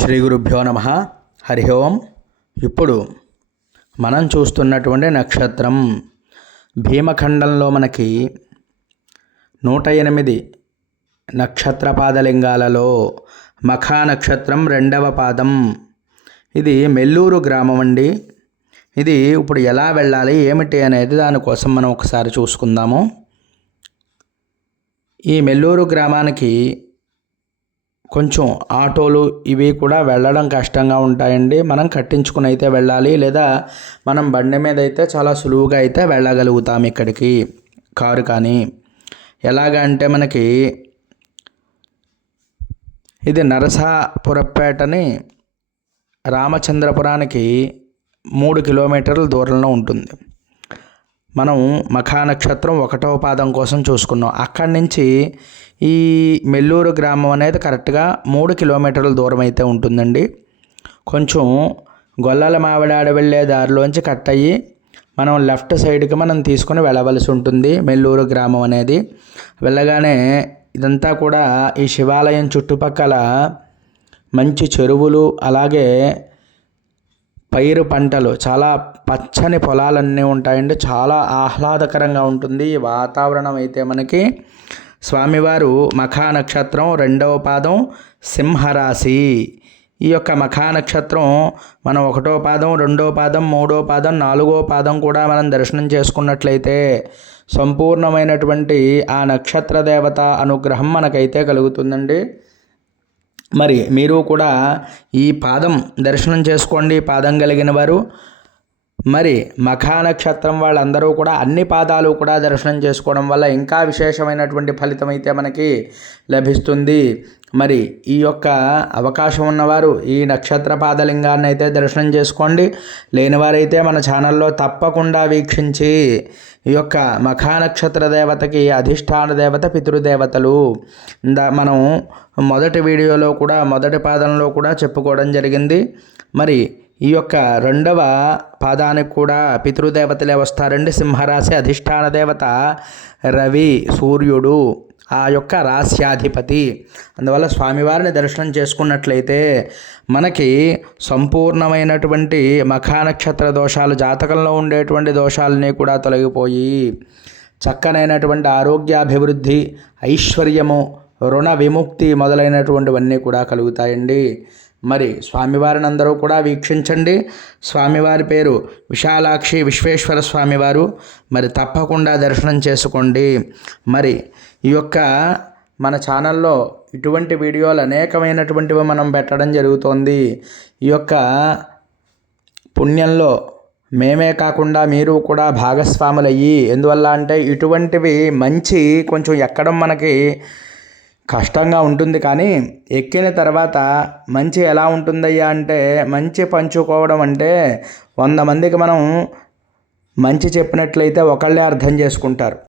శ్రీ గురుభ్యో నమ. హరి ఓం. ఇప్పుడు మనం చూస్తున్నటువంటి నక్షత్రం భీమఖండంలో మనకి 108 నక్షత్ర పాదలింగాలలో మఖా నక్షత్రం 2వ పాదం. ఇది మెల్లూరు గ్రామం అండి. ఇది ఇప్పుడు ఎలా వెళ్ళాలి ఏమిటి అనేది దానికోసం మనం ఒకసారి చూసుకుందాము. ఈ మెల్లూరు గ్రామానికి కొంచెం ఆటోలు ఇవి కూడా వెళ్ళడం కష్టంగా ఉంటాయండి. మనం కట్టించుకుని అయితే వెళ్ళాలి, లేదా మనం బండి మీద అయితే చాలా సులువుగా అయితే వెళ్ళగలుగుతాం ఇక్కడికి, కారు కానీ. ఎలాగ అంటే మనకి ఇది నరసాపురపేటని రామచంద్రపురానికి 3 కిలోమీటర్ల దూరంలో ఉంటుంది. మనం మఖా నక్షత్రం 1వ పాదం కోసం చూసుకున్నాం. అక్కడి నుంచి ఈ మెల్లూరు గ్రామం అనేది కరెక్ట్గా 3 కిలోమీటర్ల దూరం అయితే ఉంటుందండి. కొంచెం గొల్లల మావిడాడ వెళ్ళే దారిలోంచి కట్ అయ్యి మనం లెఫ్ట్ సైడ్కి మనం తీసుకొని వెళ్ళవలసి ఉంటుంది మెల్లూరు గ్రామం అనేది. వెళ్ళగానే ఇదంతా కూడా ఈ శివాలయం చుట్టుపక్కల మంచి చెరువులు, అలాగే పైరు పంటలు, చాలా పచ్చని పొలాలన్నీ ఉంటాయండి. చాలా ఆహ్లాదకరంగా ఉంటుంది ఈ వాతావరణం. అయితే మనకి స్వామివారు మఖా నక్షత్రం 2వ పాదం సింహరాశి. ఈ యొక్క మఖా నక్షత్రం మనం 1వ పాదం, 2వ పాదం, 3వ పాదం, 4వ పాదం కూడా మనం దర్శనం చేసుకున్నట్లయితే సంపూర్ణమైనటువంటి ఆ నక్షత్ర దేవత అనుగ్రహం మనకైతే కలుగుతుందండి. మరి మీరు కూడా ఈ పాదం దర్శనం చేసుకోండి, పాదం కలిగిన వారు. మరి మఖా నక్షత్రం వాళ్ళందరూ కూడా అన్ని పాదాలు కూడా దర్శనం చేసుకోవడం వల్ల ఇంకా విశేషమైనటువంటి ఫలితం అయితే మనకి లభిస్తుంది. మరి ఈ యొక్క అవకాశం ఉన్నవారు ఈ నక్షత్ర పాదలింగాన్ని అయితే దర్శనం చేసుకోండి. లేనివారైతే మన ఛానల్లో తప్పకుండా వీక్షించి ఈ యొక్క మఖా నక్షత్ర దేవతకి అధిష్టాన దేవత, పితృదేవతలు మనం మొదటి వీడియోలో కూడా మొదటి పాదంలో కూడా చెప్పుకోవడం జరిగింది. మరి ఈ యొక్క 2వ పాదానికి కూడా పితృదేవతలే వస్తారండి. సింహరాశి అధిష్టాన దేవత రవి, సూర్యుడు ఆ యొక్క రాశ్యాధిపతి. అందువల్ల స్వామివారిని దర్శనం చేసుకున్నట్లయితే మనకి సంపూర్ణమైనటువంటి మఖా నక్షత్ర దోషాలు, జాతకంలో ఉండేటువంటి దోషాలని కూడా తొలగిపోయి చక్కనైనటువంటి ఆరోగ్యాభివృద్ధి, ఐశ్వర్యము, రుణ విముక్తి మొదలైనటువంటివన్నీ కూడా కలుగుతాయండి. మరి స్వామివారిని అందరూ కూడా వీక్షించండి. స్వామివారి పేరు విశాలాక్షి విశ్వేశ్వర స్వామివారు. మరి తప్పకుండా దర్శనం చేసుకోండి. మరి ఈ యొక్క మన ఛానల్లో ఇటువంటి వీడియోలు అనేకమైనటువంటివి మనం పెట్టడం జరుగుతోంది. ఈ యొక్క పుణ్యంలో మేమే కాకుండా మీరు కూడా భాగస్వాములయ్యి, ఎందువల్ల అంటే ఇటువంటివి మంచి కొంచెం ఎక్కడం మనకి కష్టంగా ఉంటుంది, కానీ ఎక్కిన తర్వాత మంచి ఎలా ఉంటుందయ్యా అంటే, మంచి పంచుకోవడం అంటే 100 మందికి మనం మంచి చెప్పినట్లయితే ఒకళ్ళే అర్థం చేసుకుంటారు.